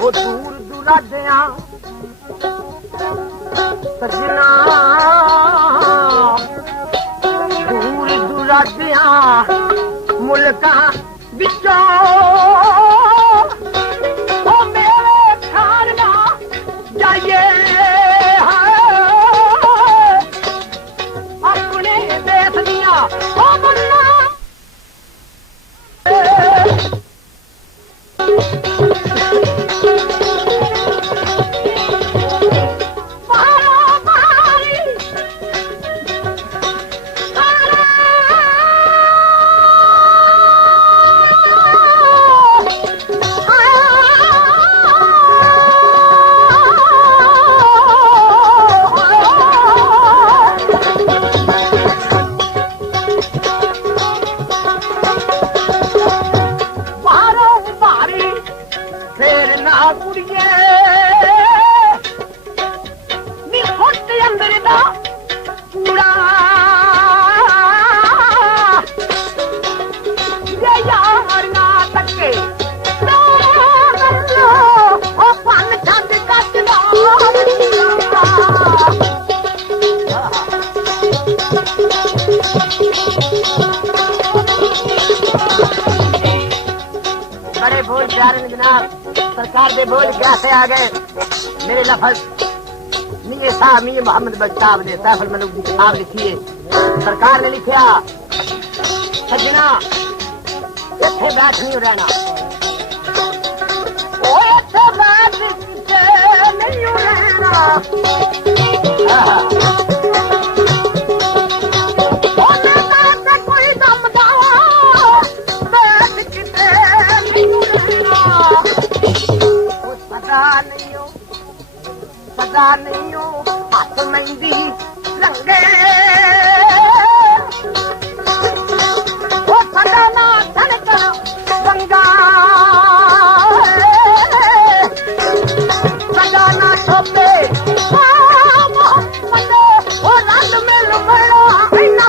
वो दूर दुरादिया सजना दूर दुरादिया मुल्का बिचो ओ मेरे खाना जाइए अपने देश दिया ओ बन्ना बड़े बोल प्यारे जनाब सरकार के बोल कैसे आ गए मेरे लफज मियां साहब मियां मोहम्मद बख्ताब ने सैफुल मलूक की किताब लिखी है सरकार ने लिखा सजना इत्थे बैठ नहीं रहना इत्थे बैठ नहीं रहना पता नहीं हो हाथ मेहंदी लंगे वो पता ना धड़का गंगा पता ना छोपे वो रंग में लुमड़ा इना